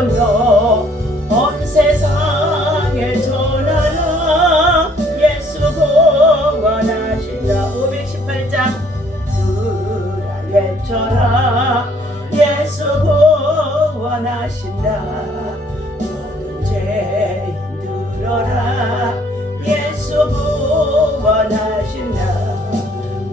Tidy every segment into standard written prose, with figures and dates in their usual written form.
건너 온 세상에 전하라. 예수 구원하신다. 518장 주라 외쳐라. 예수 구원하신다. 모든 죄인 들어라. 예수 구원하신다.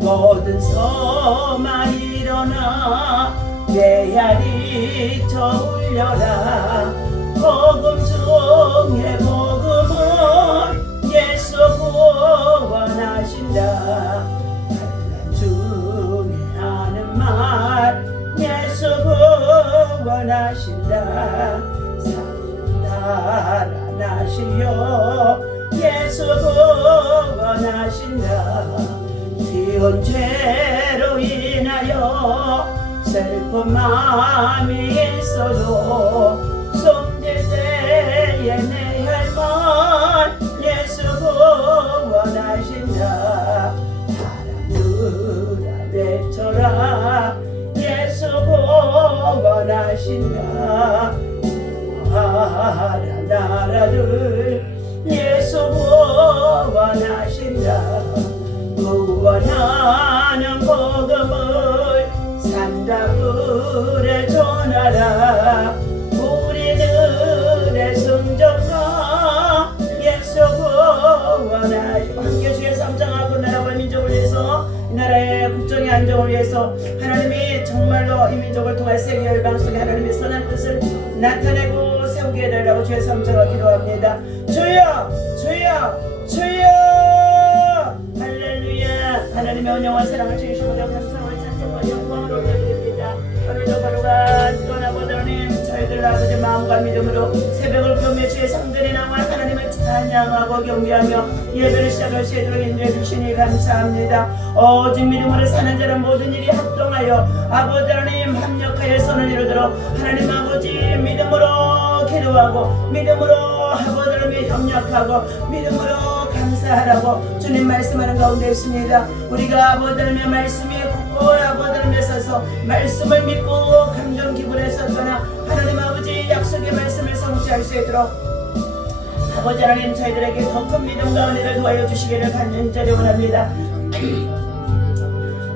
모든 소만 일어나 메아리 쳐 울려라. 복음 중에 복음은 예수 구원하신다. 환난 중에 하는 말 예수 구원하신다. 살아나시려 예수 구원하신다. 지은 죄로 인하여 슬픈 마음이 있어도 숨질 때에 내 혈만 예수 구원하신다. 사랑으라 외쳐라. 예수 구원하신다. 하라 나라를 예수 구원하신다. 구원하는 복음을 산다불에 전하라. 우리들의 승전가 예수 구원하시고 함께 주의 삼장하고 나라와 민족을 위해서 이 나라의 국정의 안정을 위해서 하나님이 정말로 이 민족을 통해 세계 열방 속에 하나님의 선한 뜻을 나타내고 세우게 해달라고 주의 삼장을 기도합니다. 주여 주여 주여. 할렐루야. 하나님의 온영한 사랑을 주시고 감사함을 찬송과 영광을 올려드립니다. 오늘도 바로가 떠나보다 하나님 저희들 아버지 마음과 믿음으로 새벽을 보며 주의 성전에 나와 하나님을 찬양하고 경배하며 예배를 시작할 수 있도록 인도해 주시니 감사합니다. 오직 믿음으로 사는 자는 모든 일이 합동하여 아버지 하나님 합력하여 선을 이루도록 하나님 아버지 믿음으로 기도하고 믿음으로 아버지 하나님 협력하고 믿음으로 감사하라고 주님 말씀하는 가운데 있습니다. 우리가 아버지 하나님의 말씀이 굳고 아버지 하나님에 서서 말씀을 믿고 감정 기분에 섰거나 하나님 아버지 약속의 말씀을 성취할 수 있도록 아버지 하나님 저희들에게 더 큰 믿음과 은혜를 도와여 주시기를 간절히 원합니다.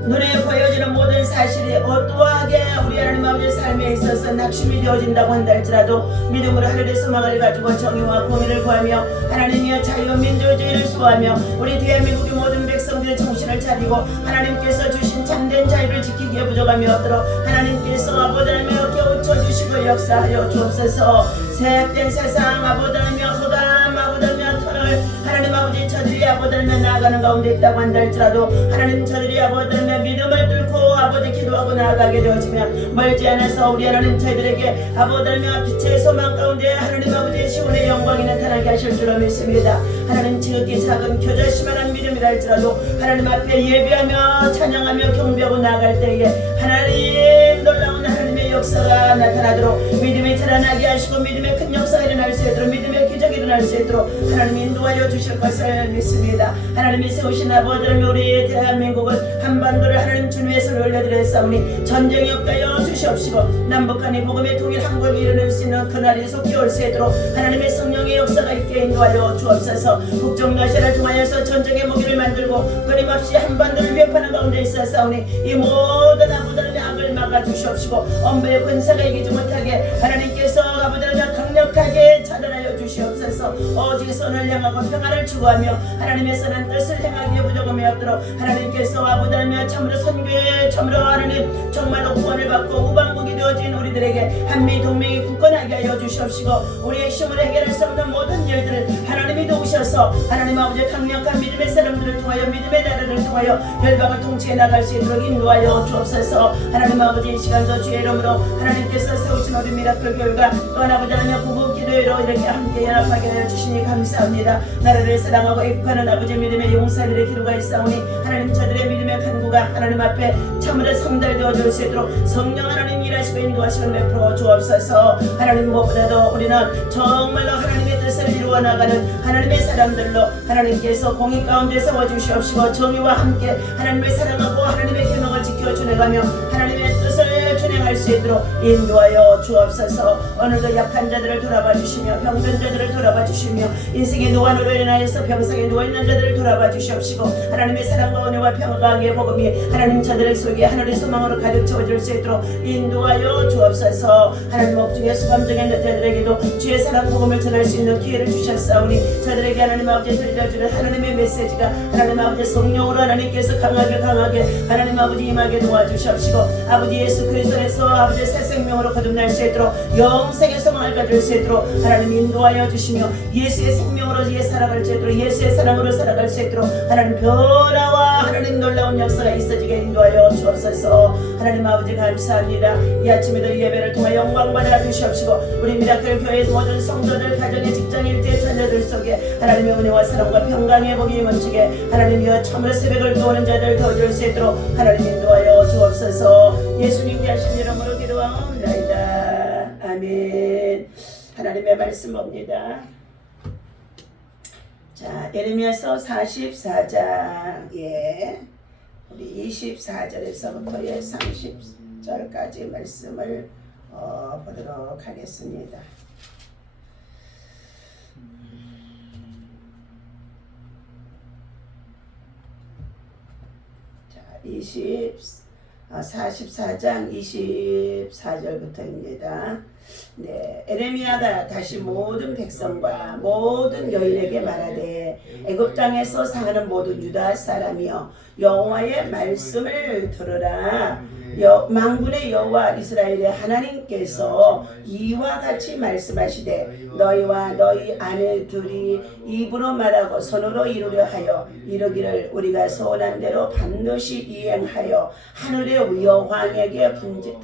눈에 보여지는 모든 사실이 어떠하게 우리 하나님 아버지의 삶에 있어서 낙심이 되어진다고 한다 할지라도 믿음으로 하늘의 소망을 가지고 정의와 공의를 구하며 하나님이여 자유민주주의를 수호하며 우리 대한민국의 모든 백성들의 정신을 차리고 하나님께서 주신 참된 자유를 지키기에 부족함이 없도록 하나님께서 아버지 하나님이여 깨우쳐 주시고 역사하여 주옵소서. 새된 세상 아버지 하나님이여 흑암 아버지 하나님이여 터널 하나님 아버지 저들이 아버지 하나님이여 나아가는 가운데 있다고 한다 할지라도 하나님 저들이 아버지 하나님이여 믿음을 뚫고 아버지 기도하고 나아가게 되어지면 멀지 않아서 우리 하나님 저희들에게 아버지 하나님의 빛의 소망 가운데 하나님 아버지의 시온의 영광이 나타나게 하실 줄로 믿습니다. 하나님 지극히 작은 겨자씨만한 믿음이라 할지라도 하나님 앞에 예배하며 찬양하며 경배하고 나아갈 때에 하나님 놀라운 하나님의 역사가 나타나도록 믿음이 자라나게 하시고 믿음의 큰 역사가 일어날 수 있도록 믿음의 기적이 일어날 수 있도록 하나님 인도하여 주실 것을 믿습니다. 하나님이 세우신 아버지 하나님 우리 대한민국을 한반도를 하나님 주님의 손을 올려드렸사오니 전쟁이 없가여 주시옵시고 남북한이 복음의 통일 한국을 이뤄낼 수 있는 그날이 속히 올 수 있도록 하나님의 성령의 역사가 있게 인도하여 주옵소서. 국정나시를 통하여서 전쟁의 무기를 만들고 끊임없이 한반도를 위협하는 가운데 있었사오니 이 모든 아버지 하나님의 악을 막아 주시옵시고 엄부의 권세가 이기지 못하게 하나님께서 아버지 하나님 강력하게 차단하여 주시옵소서. 오직 선을 향하고 평안을 추구하며 하나님의 선한 뜻을 행하기에 부족함이 없도록 하나님께서 아버지 하나님 참으로 선교에 참으로 하나님 정말로 구원을 받고 우방국이 되어진 우리들에게 한미 동맹이 굳건하게 하여 주시옵시고 우리의 힘으로 해결할 수 없는 모든 일들을 하나님이 도우셔서 하나님 아버지 강력한 믿음의 사람들을 통하여 믿음의 나라를 통하여 열방을 통치해 나갈 수 있도록 인도하여 주옵소서. 하나님 아버지 이 시간도 주의 이름으로 하나님께서 세우신 우리 미라클 교회가 또 아버지 하나님 부부 기도회로 이렇게 함께 연합하게 하여 주시니 감사합니다. 나라를 사랑하고 애국하는 아버지 믿음의 용사들의 기도가 있사오니 하나님 저들의 믿음의 간구가 하나님 앞에 참으로 성달되어 줄 수 있도록 성령 하나님 일하시고 인도하시는 베풀어 주옵소서. 하나님 무엇보다도 우리는 정말로 하나님의 뜻을 이루어 나가는 하나님의 사람들로 하나님께서 공의 가운데 세워주시옵시고 정의와 함께 하나님을 사랑하고 하나님의 계명을 지켜 준행하며 하나님의 뜻을 준행할 수 있도록 인도하여 주옵소서. 오늘도 약한 자들을 돌아봐 주시며 병든 자들을 돌아봐 주시며 인생의 노안으로 인하여서 병상에 누워있는 자들을 돌아봐 주시옵시고 하나님의 사랑과 은혜와 평강의 복음이 하나님 자들 속에 하늘의 소망으로 가득 채워질 수 있도록 인도하여 주옵소서. 하나님 옥중에 수감중에 있는 자들에게도 주의 사랑 복음을 전할 수 있는 기회를 주셨사오니 저들에게 하나님 아버지 들려주는 하나님의 메시지가 하나님 아버지 성령으로 하나님께서 강하게 하나님 아버지 임하게 도와주시옵시고 아버지 예수 그리스도에서 아버지 새 생명으로 거듭날 수 있도록 영생의 소망을 가질 수 있도록 하나님 인도하여 주시며 예수의 생명으로 살아갈 수 있도록 예수의 사랑으로 살아갈 수 있도록 하나님 변화와 하나님 놀라운 역사가 있어지게 인도하여 주옵소서. 하나님 아버지 감사합니다. 이 아침에도 이 예배를 통해 영광 받아 주시옵시고 우리 미라클 교회 모든 성도들 가정의 직장 일대 자녀들 속에 하나님의 은혜와 사랑과 평강의 복이 멈추게 하나님이여 참으로 새벽을 도우는 자들 도와줄 수 있도록 하나님 인도하여 주옵소서. 예수님 자신 이름으로 기도하옵나이다. 아멘. 하나님의 말씀 봅니다. 자, 예레미야서 44장 우리 24절에서부터 30절까지 말씀을 보도록 하겠습니다. 자, 44장 24절부터입니다. 네, 에레미야가 다시 모든 백성과 모든 여인에게 말하되 애굽 땅에서 사는 모든 유다 사람이여 여호와의 말씀을 들으라. 만군의 여호와 이스라엘의 하나님께서 이와 같이 말씀하시되 너희와 너희 아내들이 입으로 말하고 손으로 이루려 하여 이르기를 우리가 소원한 대로 반드시 이행하여 하늘의 여호와에게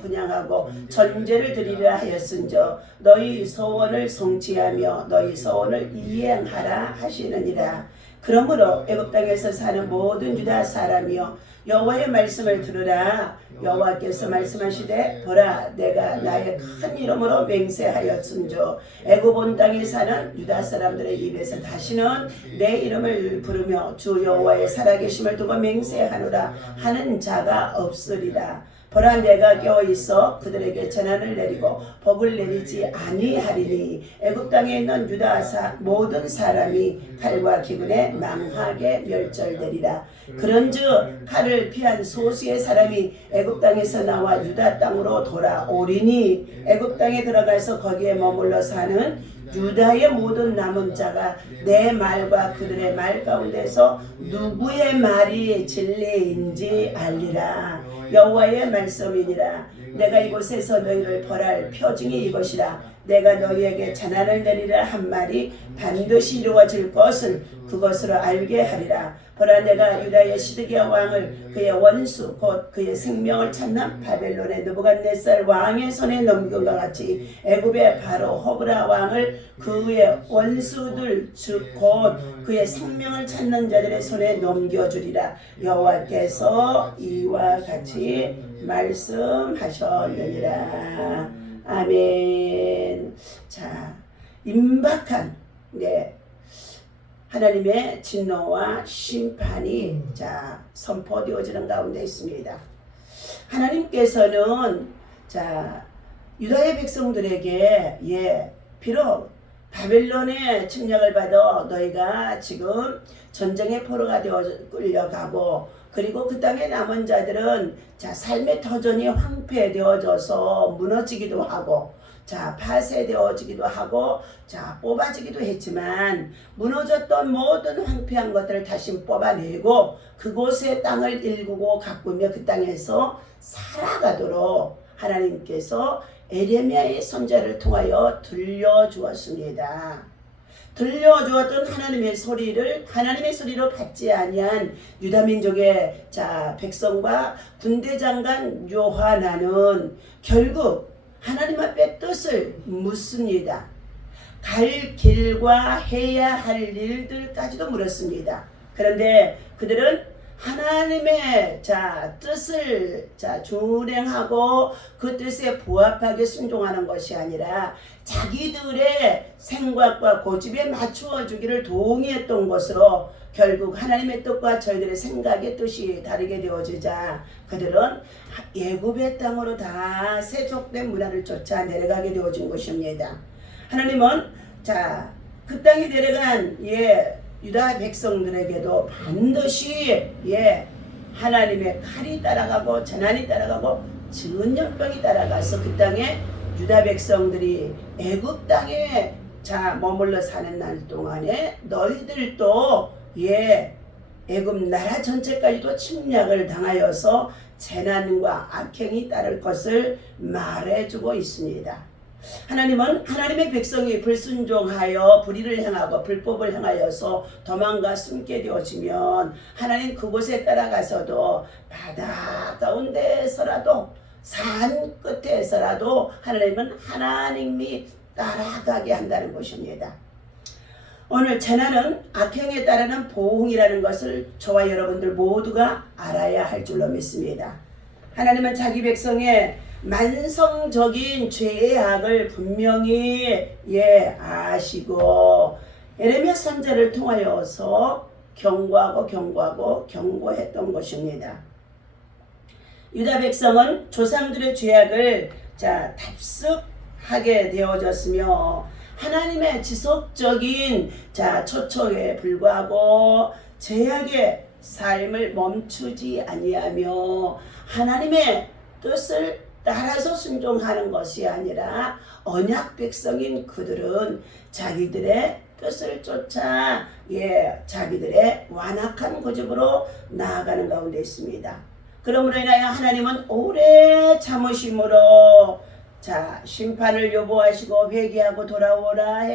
분향하고 전제를 드리려 하였은저 너희 소원을 성취하며 너희 소원을 이행하라 하시느니라. 그러므로 애굽 땅에서 사는 모든 유다 사람이여 여호와의 말씀을 들으라. 여호와께서 말씀하시되 보라 내가 나의 큰 이름으로 맹세하였은즉 애굽 온 땅에 사는 유다 사람들의 입에서 다시는 내 이름을 부르며 주 여호와의 살아계심을 두고 맹세하노라 하는 자가 없으리라. 보라 내가 깨어있어 그들에게 재난을 내리고 복을 내리지 아니하리니 애굽 땅에 있는 유다 모든 사람이 칼과 기근에 망하게 멸절되리라. 그런즉 칼을 피한 소수의 사람이 애굽 땅에서 나와 유다 땅으로 돌아오리니 애굽 땅에 들어가서 거기에 머물러 사는 유다의 모든 남은 자가 내 말과 그들의 말 가운데서 누구의 말이 진리인지 알리라. 여호와의 말씀이니라. 내가 이곳에서 너희를 벌할 표징이 이것이라. 내가 너희에게 재난을 내리라 한 말이 반드시 이루어질 것을 그것으로 알게 하리라. 보라 내가 유다의 시드기야 왕을 그의 원수 곧 그의 생명을 찾는 바벨론의 느부갓네살 왕의 손에 넘긴 것 같이 애굽의 바로 호브라 왕을 그의 원수들 즉 곧 그의 생명을 찾는 자들의 손에 넘겨주리라. 여호와께서 이와 같이 말씀하셨느니라. 아멘. 자, 임박한 하나님의 진노와 심판이 선포되어지는 가운데 있습니다. 하나님께서는 유다의 백성들에게 비록 바벨론의 침략을 받아 너희가 지금 전쟁의 포로가 되어 끌려가고 그리고 그 땅에 남은 자들은 삶의 터전이 황폐되어져서 무너지기도 하고 파쇄되어지기도 하고 뽑아지기도 했지만 무너졌던 모든 황폐한 것들을 다시 뽑아내고 그곳의 땅을 일구고 가꾸며 그 땅에서 살아가도록 하나님께서 에레미야의 선지자를 통하여 들려주었습니다. 들려주었던 하나님의 소리로 받지 아니한 유다민족의 백성과 군대장관 요하나는 결국 하나님 앞에 뜻을 묻습니다. 갈 길과 해야 할 일들까지도 물었습니다. 그런데 그들은 하나님의 뜻을 준행하고 그 뜻에 부합하게 순종하는 것이 아니라 자기들의 생각과 고집에 맞추어 주기를 동의했던 것으로 결국 하나님의 뜻과 저희들의 생각의 뜻이 다르게 되어지자 그들은 애굽의 땅으로 다 세속된 문화를 쫓아 내려가게 되어진 것입니다. 하나님은 그 땅에 내려간 유다 백성들에게도 반드시 하나님의 칼이 따라가고 재난이 따라가고 전염병이 따라가서 그 땅에 유다 백성들이 애굽 땅에 머물러 사는 날 동안에 너희들도 애굽 나라 전체까지도 침략을 당하여서 재난과 악행이 따를 것을 말해주고 있습니다. 하나님은 하나님의 백성이 불순종하여 불의를 행하고 불법을 행하여서 도망가 숨게 되어지면 하나님 그곳에 따라가서도 바다 가운데서라도 산 끝에서라도 하나님은 하나님이 따라가게 한다는 것입니다. 오늘 재난은 악행에 따르는 보응이라는 것을 저와 여러분들 모두가 알아야 할 줄로 믿습니다. 하나님은 자기 백성의 만성적인 죄악을 분명히 아시고 예레미야 선지자를 통하여서 경고했던 것입니다. 유다 백성은 조상들의 죄악을 답습하게 되어졌으며 하나님의 지속적인 초청에 불구하고 죄악의 삶을 멈추지 아니하며 하나님의 뜻을 따라서 순종하는 것이 아니라 언약 백성인 그들은 자기들의 뜻을 쫓아 자기들의 완악한 고집으로 나아가는 가운데 있습니다. 그러므로 인하여 하나님은 오래 참으심으로 심판을 요구하시고 회개하고 돌아오라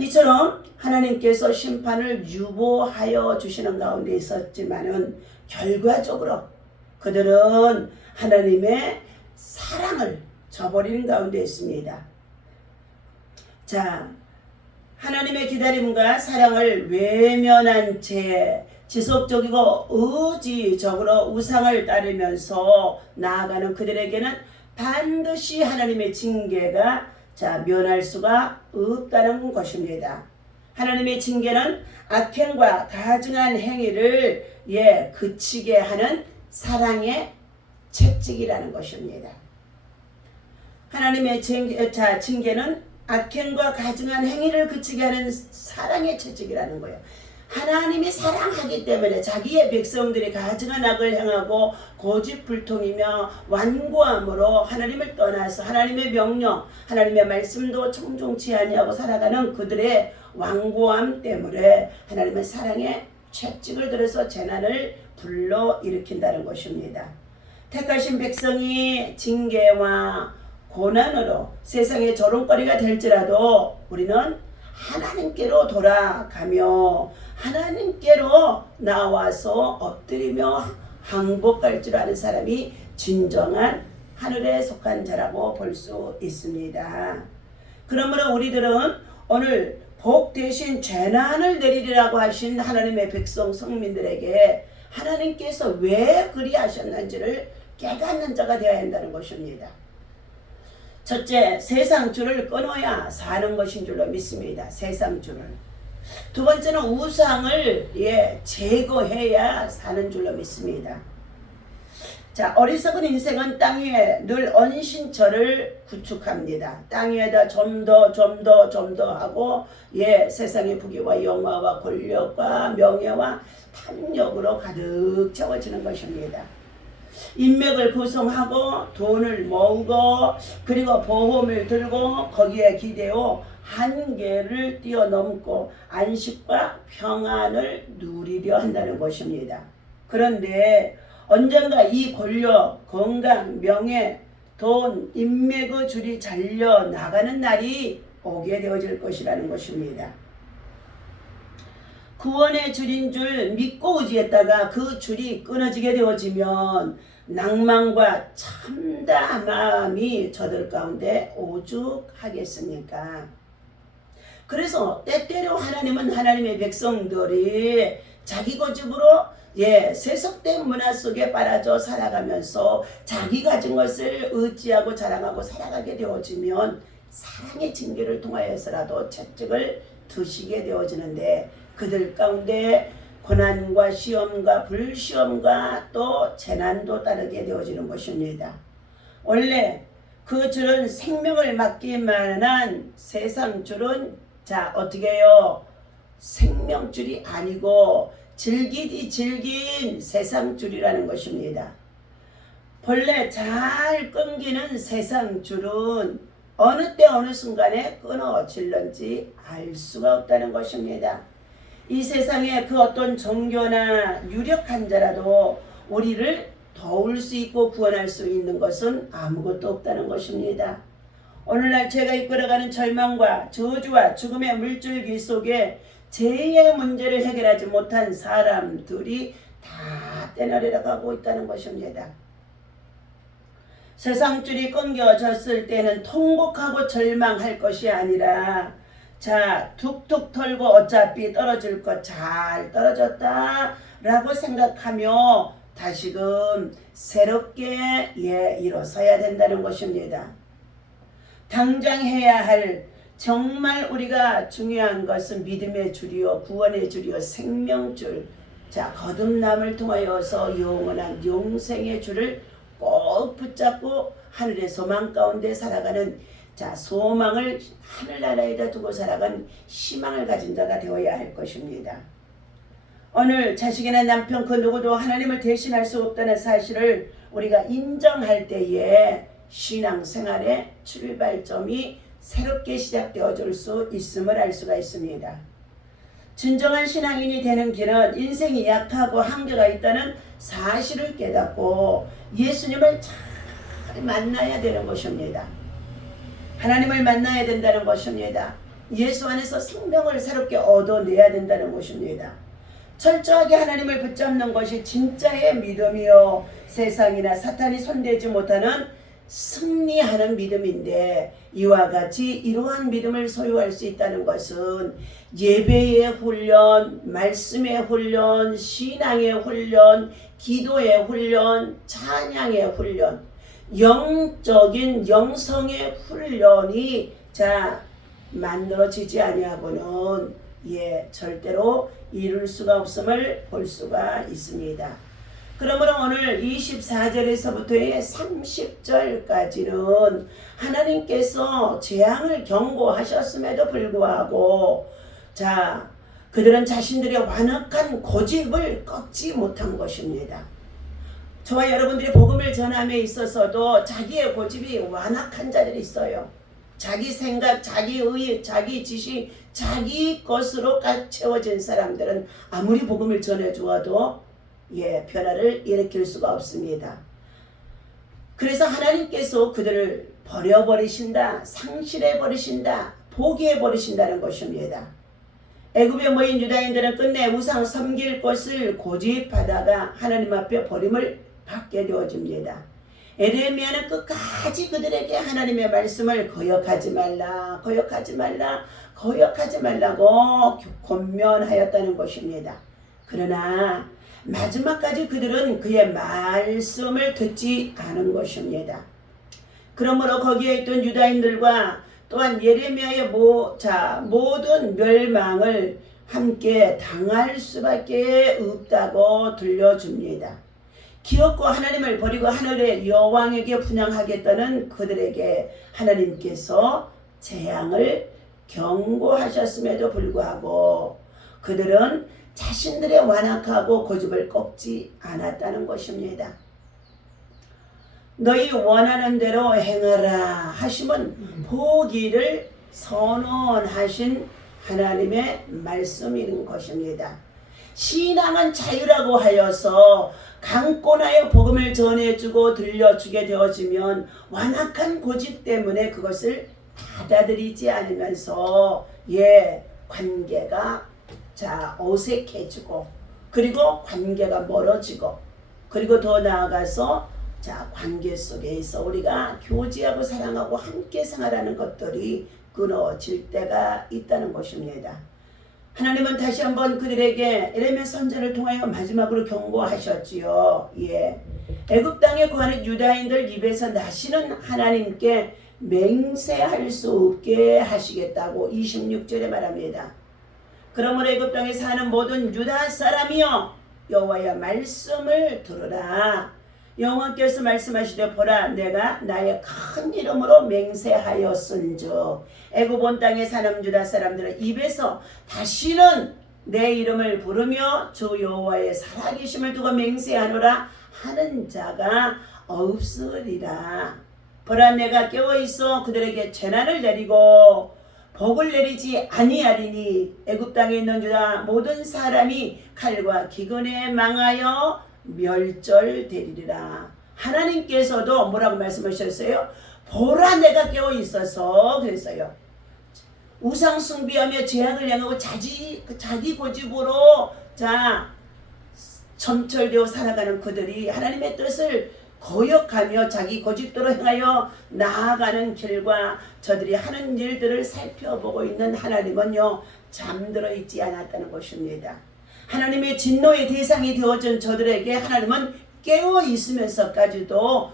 이처럼 하나님께서 심판을 유보하여 주시는 가운데 있었지만은 결과적으로 그들은 하나님의 사랑을 저버리는 가운데 있습니다. 하나님의 기다림과 사랑을 외면한 채 지속적이고 의지적으로 우상을 따르면서 나아가는 그들에게는 반드시 하나님의 징계가 면할 수가 없다는 것입니다. 하나님의 징계는 악행과 가증한 행위를 그치게 하는 사랑의 채찍이라는 것입니다. 하나님의 징계는 악행과 가증한 행위를 그치게 하는 사랑의 채찍이라는 거예요. 하나님이 사랑하기 때문에 자기의 백성들이 가증한 악을 행하고 고집불통이며 완고함으로 하나님을 떠나서 하나님의 명령, 하나님의 말씀도 청종치 아니하고 살아가는 그들의 완고함 때문에 하나님의 사랑의 채찍을 들어서 재난을 불러일으킨다는 것입니다. 택하신 백성이 징계와 고난으로 세상의 조롱거리가 될지라도 우리는 하나님께로 돌아가며 하나님께로 나와서 엎드리며 항복할 줄 아는 사람이 진정한 하늘에 속한 자라고 볼 수 있습니다. 그러므로 우리들은 오늘 복 대신 재난을 내리리라고 하신 하나님의 백성 성민들에게 하나님께서 왜 그리하셨는지를 깨닫는 자가 되어야 한다는 것입니다. 첫째, 세상줄을 끊어야 사는 것인 줄로 믿습니다. 세상줄을. 두 번째는 우상을 제거해야 사는 줄로 믿습니다. 어리석은 인생은 땅 위에 늘 언신처를 구축합니다. 땅 위에다 좀 더 하고 세상의 부귀와 영화와 권력과 명예와 탐욕으로 가득 채워지는 것입니다. 인맥을 구성하고 돈을 모으고 그리고 보험을 들고 거기에 기대어 한계를 뛰어넘고 안식과 평안을 누리려 한다는 것입니다. 그런데 언젠가 이 권력, 건강, 명예, 돈, 인맥의 줄이 잘려 나가는 날이 오게 되어질 것이라는 것입니다. 구원의 줄인 줄 믿고 의지했다가 그 줄이 끊어지게 되어지면 낭만과 참담함이 저들 가운데 오죽하겠습니까? 그래서 때때로 하나님은 하나님의 백성들이 자기 고집으로 세속된 문화 속에 빠져 살아가면서 자기 가진 것을 의지하고 자랑하고 살아가게 되어지면 사랑의 징계를 통하여서라도 채찍을 드시게 되어지는데, 그들 가운데 고난과 시험과 불시험과 또 재난도 따르게 되어지는 것입니다. 원래 그 줄은 생명을 맡기만한 세상 줄은 어떻게 해요? 생명줄이 아니고 질기디 질긴 세상 줄이라는 것입니다. 본래 잘 끊기는 세상 줄은 어느 때 어느 순간에 끊어질는지 알 수가 없다는 것입니다. 이 세상에 그 어떤 종교나 유력한 자라도 우리를 도울 수 있고 구원할 수 있는 것은 아무것도 없다는 것입니다. 오늘날 제가 이끌어가는 절망과 저주와 죽음의 물줄기 속에 죄의 문제를 해결하지 못한 사람들이 다 떼내려 가고 있다는 것입니다. 세상줄이 끊겨졌을 때는 통곡하고 절망할 것이 아니라 툭툭 털고 어차피 떨어질 것 잘 떨어졌다 라고 생각하며 다시금 새롭게 일어서야 된다는 것입니다. 당장 해야 할 정말 우리가 중요한 것은 믿음의 줄이요 구원의 줄이요 생명줄, 거듭남을 통하여서 영원한 영생의 줄을 꼭 붙잡고 하늘의 소망 가운데 살아가는 소망을 하늘나라에다 두고 살아간 희망을 가진 자가 되어야 할 것입니다. 오늘 자식이나 남편 그 누구도 하나님을 대신할 수 없다는 사실을 우리가 인정할 때에 신앙생활의 출발점이 새롭게 시작되어질 수 있음을 알 수가 있습니다. 진정한 신앙인이 되는 길은 인생이 약하고 한계가 있다는 사실을 깨닫고 예수님을 잘 만나야 되는 것입니다. 하나님을 만나야 된다는 것입니다. 예수 안에서 생명을 새롭게 얻어내야 된다는 것입니다. 철저하게 하나님을 붙잡는 것이 진짜의 믿음이요 세상이나 사탄이 손대지 못하는 승리하는 믿음인데, 이와 같이 이러한 믿음을 소유할 수 있다는 것은 예배의 훈련, 말씀의 훈련, 신앙의 훈련, 기도의 훈련, 찬양의 훈련, 영적인 영성의 훈련이 만들어지지 아니하고는 절대로 이룰 수가 없음을 볼 수가 있습니다. 그러므로 오늘 24절에서부터의 30절까지는 하나님께서 재앙을 경고하셨음에도 불구하고 그들은 자신들의 완악한 고집을 꺾지 못한 것입니다. 저와 여러분들이 복음을 전함에 있어서도 자기의 고집이 완악한 자들이 있어요. 자기 생각, 자기 의, 자기 지식, 자기 것으로 꽉 채워진 사람들은 아무리 복음을 전해주어도 변화를 일으킬 수가 없습니다. 그래서 하나님께서 그들을 버려버리신다, 상실해버리신다, 포기해버리신다는 것입니다. 애굽에 모인 유다인들은 끝내 우상 섬길 것을 고집하다가 하나님 앞에 버림을 받게 되어집니다. 에레미야는 끝까지 그들에게 하나님의 말씀을 거역하지 말라, 거역하지 말라, 거역하지 말라고 권면하였다는 것입니다. 그러나 마지막까지 그들은 그의 말씀을 듣지 않은 것입니다. 그러므로 거기에 있던 유다인들과 또한 예레미야의 모든 멸망을 함께 당할 수밖에 없다고 들려줍니다. 기어코 하나님을 버리고 하늘의 여왕에게 분향하겠다는 그들에게 하나님께서 재앙을 경고하셨음에도 불구하고 그들은 자신들의 완악하고 고집을 꺾지 않았다는 것입니다. 너희 원하는 대로 행하라 하심은 포기를 선언하신 하나님의 말씀인 것입니다. 신앙은 자유라고 하여서 강권하여 복음을 전해주고 들려주게 되어지면 완악한 고집 때문에 그것을 받아들이지 않으면서 관계가 어색해지고, 그리고 관계가 멀어지고, 그리고 더 나아가서 관계 속에서 우리가 교제하고 사랑하고 함께 생활하는 것들이 끊어질 때가 있다는 것입니다. 하나님은 다시 한번 그들에게 에레미야 선지자를 통하여 마지막으로 경고하셨지요. 예. 애굽 땅에 거하는 유다인들 입에서 나시는 하나님께 맹세할 수 없게 하시겠다고 26절에 말합니다. 그러므로 애굽 땅에 사는 모든 유다 사람이여 여호와의 말씀을 들으라. 여호와께서 말씀하시되 보라 내가 나의 큰 이름으로 맹세하였은즉 애굽 온 땅에 사는 유다 사람들은 입에서 다시는 내 이름을 부르며 주 여호와의 살아계심을 두고 맹세하노라 하는 자가 없으리라. 보라 내가 깨어있어 그들에게 재난을 내리고 복을 내리지 아니하리니 애굽 땅에 있는 유다 모든 사람이 칼과 기근에 망하여 멸절되리라. 하나님께서도 뭐라고 말씀하셨어요? 보라 내가 깨어 있어서 그랬어요. 우상 숭배하며 죄악을 행하고 자기 고집으로 점철되어 살아가는 그들이 하나님의 뜻을 거역하며 자기 고집대로 행하여 나아가는 길과 저들이 하는 일들을 살펴보고 있는 하나님은요 잠들어 있지 않았다는 것입니다. 하나님의 진노의 대상이 되어준 저들에게 하나님은 깨어 있으면서까지도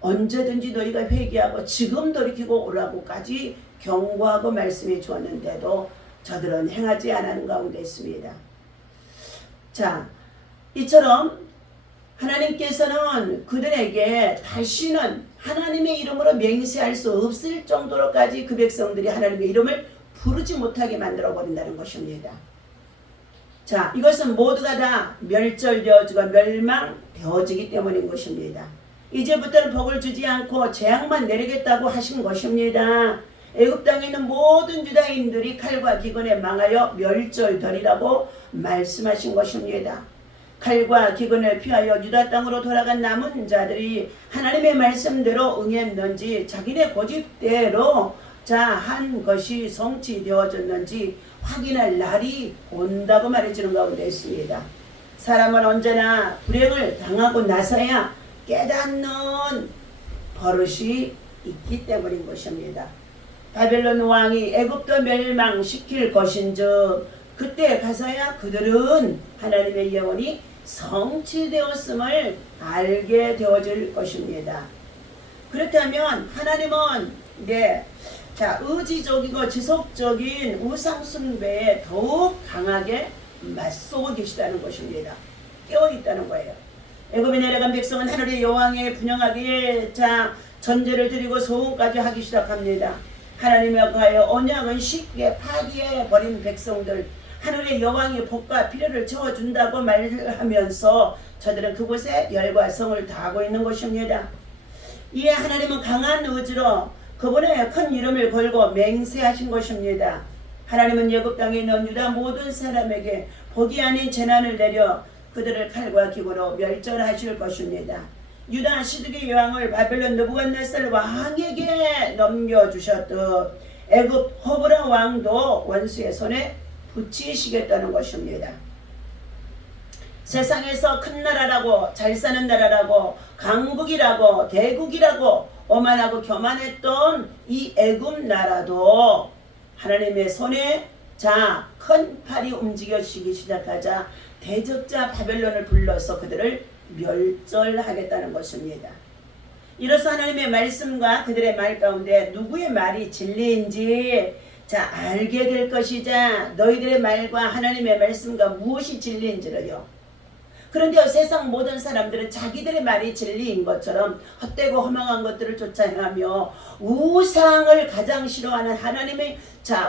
언제든지 너희가 회개하고 지금 돌이키고 오라고까지 경고하고 말씀해 주었는데도 저들은 행하지 않은 가운데 있습니다. 자, 이처럼 하나님께서는 그들에게 다시는 하나님의 이름으로 맹세할 수 없을 정도로까지 그 백성들이 하나님의 이름을 부르지 못하게 만들어 버린다는 것입니다. 자, 이것은 모두가 다 멸절되어지고 멸망되어지기 때문인 것입니다. 이제부터는 복을 주지 않고 재앙만 내리겠다고 하신 것입니다. 애굽 땅에 있는 모든 유다인들이 칼과 기근에 망하여 멸절되리라고 말씀하신 것입니다. 칼과 기근을 피하여 유다 땅으로 돌아간 남은 자들이 하나님의 말씀대로 응했는지 자기네 고집대로 한 것이 성취되어졌는지 확인할 날이 온다고 말해주는 가운데 있습니다. 사람은 언제나 불행을 당하고 나서야 깨닫는 버릇이 있기 때문인 것입니다. 바벨론 왕이 애굽도 멸망시킬 것인즉 그때 가서야 그들은 하나님의 예언이 성취되었음을 알게 되어질 것입니다. 그렇다면 하나님은 의지적이고 지속적인 우상 숭배에 더욱 강하게 맞서고 계시다는 것입니다. 깨어 있다는 거예요. 애굽에 내려간 백성은 하늘의 여왕에 분양하기에 전제를 드리고 소원까지 하기 시작합니다. 하나님과 그하여 언약은 쉽게 파기해 버린 백성들, 하늘의 여왕이 복과 필요를 채워준다고 말하면서 저들은 그곳에 열과 성을 다하고 있는 것입니다. 이에 하나님은 강한 의지로 그분의 큰 이름을 걸고 맹세하신 것입니다. 하나님은 애굽 땅에 있는 유다 모든 사람에게 복이 아닌 재난을 내려 그들을 칼과 기구로 멸절하실 것입니다. 유다 시드기 여왕을 바벨론 느부갓네살 왕에게 넘겨주셨듯 애굽 호브라 왕도 원수의 손에 붙이시겠다는 것입니다. 세상에서 큰 나라라고 잘 사는 나라라고 강국이라고 대국이라고 오만하고 교만했던 이 애굽 나라도 하나님의 손에 큰 팔이 움직여지기 시작하자 대적자 바벨론을 불러서 그들을 멸절하겠다는 것입니다. 이로써 하나님의 말씀과 그들의 말 가운데 누구의 말이 진리인지 알게 될 것이자 너희들의 말과 하나님의 말씀과 무엇이 진리인지를요. 그런데 세상 모든 사람들은 자기들의 말이 진리인 것처럼 헛되고 허망한 것들을 쫓아 행하며 우상을 가장 싫어하는 하나님의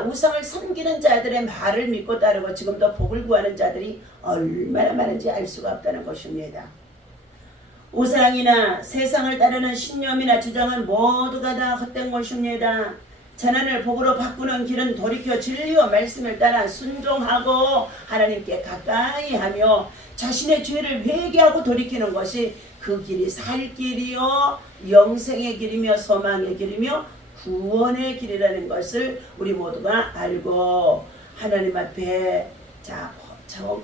우상을 섬기는 자들의 말을 믿고 따르고 지금도 복을 구하는 자들이 얼마나 많은지 알 수가 없다는 것입니다. 우상이나 세상을 따르는 신념이나 주장은 모두가 다 헛된 것입니다. 재난을 복으로 바꾸는 길은 돌이켜 진리와 말씀을 따라 순종하고 하나님께 가까이 하며 자신의 죄를 회개하고 돌이키는 것이 그 길이 살 길이요 영생의 길이며 소망의 길이며 구원의 길이라는 것을 우리 모두가 알고 하나님 앞에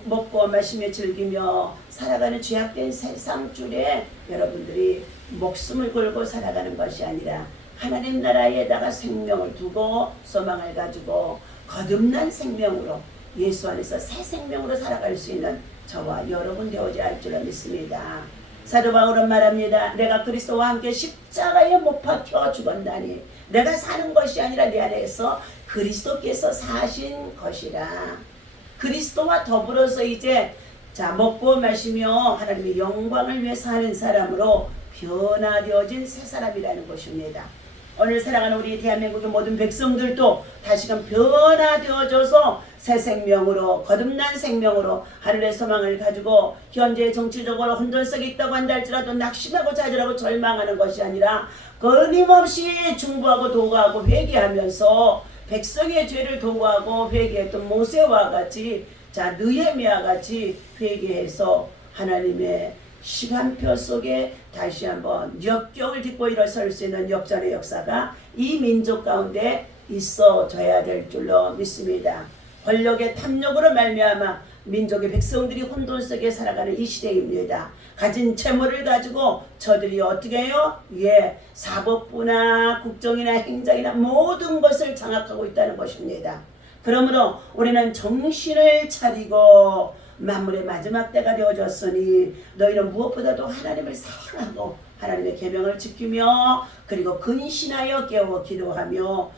먹고 마시며 즐기며 살아가는 죄악된 세상 줄에 여러분들이 목숨을 걸고 살아가는 것이 아니라 하나님 나라에다가 생명을 두고 소망을 가지고 거듭난 생명으로 예수 안에서 새 생명으로 살아갈 수 있는 저와 여러분 되어야 할 줄로 믿습니다. 사도 바울은 말합니다. 내가 그리스도와 함께 십자가에 못 박혀 죽었나니 내가 사는 것이 아니라 내 안에서 그리스도께서 사신 것이라. 그리스도와 더불어서 이제 먹고 마시며 하나님의 영광을 위해 사는 사람으로 변화되어진 새 사람이라는 것입니다. 오늘 사랑하는 우리 대한민국의 모든 백성들도 다시금 변화되어져서 새 생명으로, 거듭난 생명으로 하늘의 소망을 가지고 현재 정치적으로 혼돈 속에 있다고 한다 할지라도 낙심하고 좌절하고 절망하는 것이 아니라 끊임없이 중보하고 도구하고 회개하면서 백성의 죄를 도구하고 회개했던 모세와 같이 느헤미야와 같이 회개해서 하나님의 시간표 속에 다시 한번 역경을 딛고 일어설 수 있는 역전의 역사가 이 민족 가운데 있어져야 될 줄로 믿습니다. 권력의 탐욕으로 말미암아 민족의 백성들이 혼돈 속에 살아가는 이 시대입니다. 가진 재물을 가지고 저들이 어떻게 해요? 사법부나 국정이나 행정이나 모든 것을 장악하고 있다는 것입니다. 그러므로 우리는 정신을 차리고 만물의 마지막 때가 되어졌으니 너희는 무엇보다도 하나님을 사랑하고 하나님의 계명을 지키며 그리고 근신하여 깨워 기도하며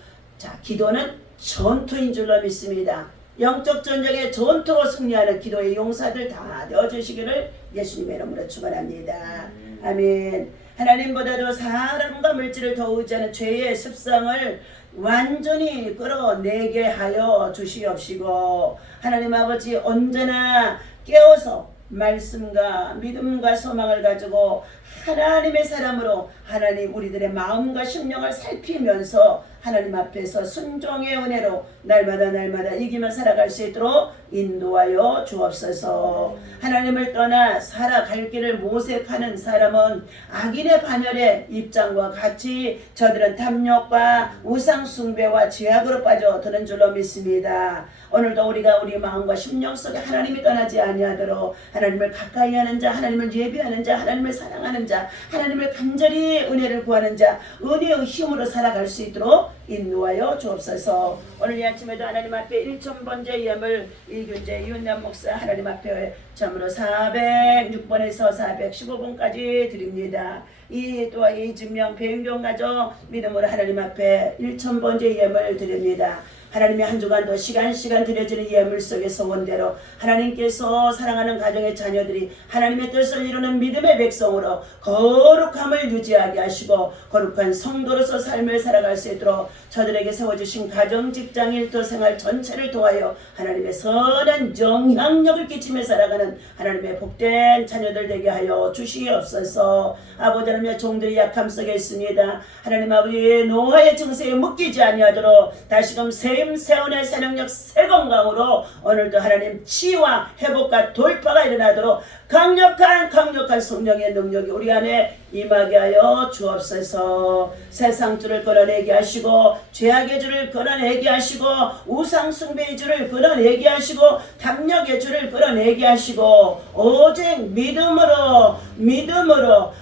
기도는 전투인 줄로 믿습니다. 영적 전쟁의 전투로 승리하는 기도의 용사들 다 되어주시기를 예수님의 이름으로 축원합니다. 아멘. 하나님보다도 사람과 물질을 더 의지하는 죄의 습성을 완전히 끌어내게 하여 주시옵시고 하나님 아버지 언제나 깨어서 말씀과 믿음과 소망을 가지고 하나님의 사람으로 하나님 우리들의 마음과 심령을 살피면서 하나님 앞에서 순종의 은혜로 날마다 이기며 살아갈 수 있도록 인도하여 주옵소서. 하나님을 떠나 살아갈 길을 모색하는 사람은 악인의 반열의 입장과 같이 저들은 탐욕과 우상 숭배와 죄악으로 빠져드는 줄로 믿습니다. 오늘도 우리가 우리 마음과 심령 속에 하나님이 떠나지 아니하도록 하나님을 가까이 하는 자, 하나님을 예배하는 자, 하나님을 사랑하는 자, 하나님을 간절히 은혜를 구하는 자, 은혜의 힘으로 살아갈 수 있도록 인도하여 주옵소서. 오늘 이 아침에도 하나님 앞에 1000번째 예물 이균재 이윤남 목사 하나님 앞에 참으로 406번에서 415번까지 드립니다. 이 또한 이 증명 배은경 가족 믿음으로 하나님 앞에 1000번째 예물 드립니다. 하나님의 한 주간도 시간 드려지는 예물 속의 소원대로 하나님께서 사랑하는 가정의 자녀들이 하나님의 뜻을 이루는 믿음의 백성으로 거룩함을 유지하게 하시고 거룩한 성도로서 삶을 살아갈 수 있도록 저들에게 세워주신 가정, 직장, 일터, 생활 전체를 통하여 하나님의 선한 영향력을 끼치며 살아가는 하나님의 복된 자녀들 되게 하여 주시옵소서. 아버지 하나님의 종들이 약함 속에 있습니다. 하나님 아버지의 노화의 증세에 묶이지 아니하도록 다시금 세운의 새능력 새 건강으로 오늘도 하나님 치유와 회복과 돌파가 일어나도록 강력한 성령의 능력이 우리 안에 임하게 하여 주옵소서. 세상 줄을 끊어내게 하시고 죄악의 줄을 끊어내게 하시고 우상 숭배의 줄을 끊어내게 하시고 탐욕의 줄을 끊어내게 하시고 오직 믿음으로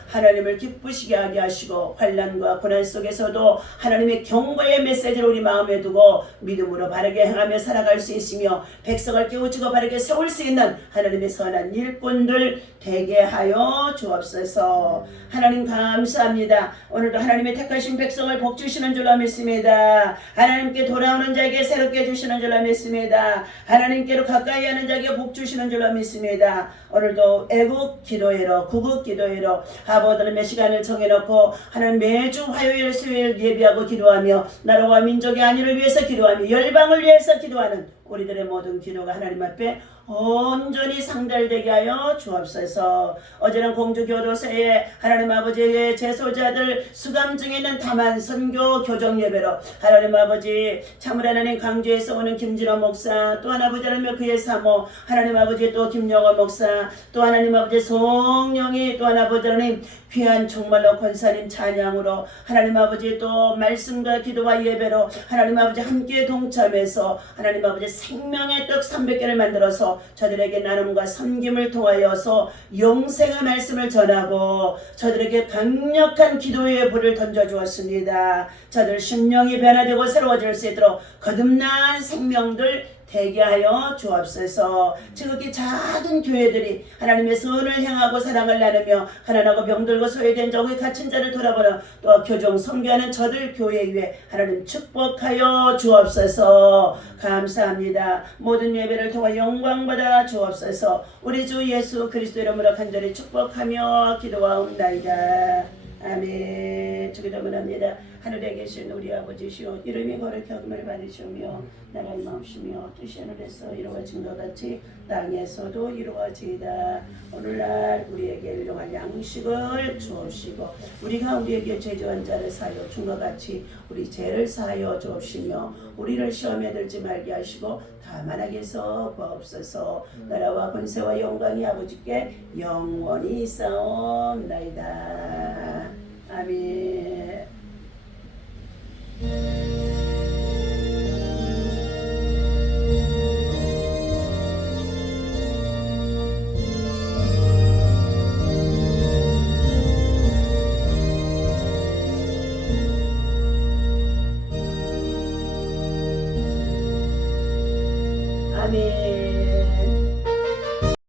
하나님을 기쁘시게 하게 하시고 환난과 고난 속에서도 하나님의 경고의 메시지를 우리 마음에 두고 믿음으로 바르게 행하며 살아갈 수 있으며 백성을 깨우치고 바르게 세울 수 있는 하나님의 선한 일꾼들 되게 하여 주옵소서. 하나님 감사합니다. 오늘도 하나님의 택하신 백성을 복주시는 줄로 믿습니다. 하나님께 돌아오는 자에게 새롭게 주시는 줄로 믿습니다. 하나님께로 가까이 하는 자에게 복주시는 줄로 믿습니다. 오늘도 애국 기도회로 구국 기도회로 아버지의 시간을 정해놓고 하나님 매주 화요일 수요일 예비하고 기도하며 나라와 민족의 안위를 위해서 기도하며 열방을 위해서 기도하는 우리들의 모든 기도가 하나님 앞에 온전히 상달되게 하여 주옵소서. 어제는 공주교도소에 하나님 아버지의 제소자들 수감 중에 있는 다만 선교 교정 예배로 하나님 아버지 참으로 하나님 강주에서 오는 김진호 목사 또 하나님 아버지 그의 사모 하나님 아버지 또 김영호 목사 또 하나님 아버지 성령이 또 하나님 아버지 하나님 귀한 정말로 권사님 찬양으로 하나님 아버지 또 말씀과 기도와 예배로 하나님 아버지 함께 동참해서 하나님 아버지 생명의 떡 300개를 만들어서 저들에게 나눔과 섬김을 통하여서 영생의 말씀을 전하고 저들에게 강력한 기도의 불을 던져주었습니다. 저들 심령이 변화되고 새로워질 수 있도록 거듭난 생명들 되게 하여 주옵소서. 지극히 작은 교회들이 하나님의 선을 행하고 사랑을 나누며 가난하고 병들고 소외된 자고 갇힌 자를 돌아보는 또 교종 섬기하는 저들 교회 위에 하나님 축복하여 주옵소서. 감사합니다. 모든 예배를 통해 영광 받아 주옵소서. 우리 주 예수 그리스도 이름으로 간절히 축복하며 기도하옵나이다. 아멘. 주기도문 합니다. 하늘에 계신 우리 아버지시오, 이름이 거룩히 여김을 받으시오며 나라의 마음시며 뜻이 하늘에서 이루어진 것 같이 땅에서도 이루어지이다. 오늘날 우리에게 일용할 양식을 주옵시고 우리가 우리에게 죄지은 자를 사하여 준 것 같이 우리 죄를 사하여 주옵시며 우리를 시험에 들지 말게 하시고 다만 악에서 구하옵소서. 나라와 권세와 영광이 아버지께 영원히 있사옵나이다. 아멘. 아멘.